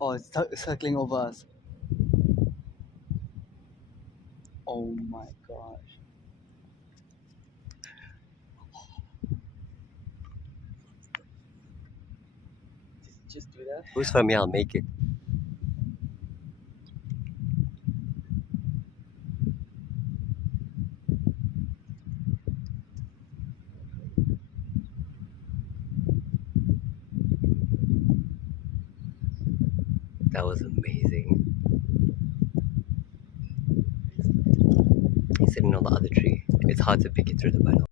Oh, it's circling over us. Oh my gosh. Did it just do that? Who's for me? I'll make it. That was amazing. He's sitting on the other tree. It's hard to pick it through the binoculars.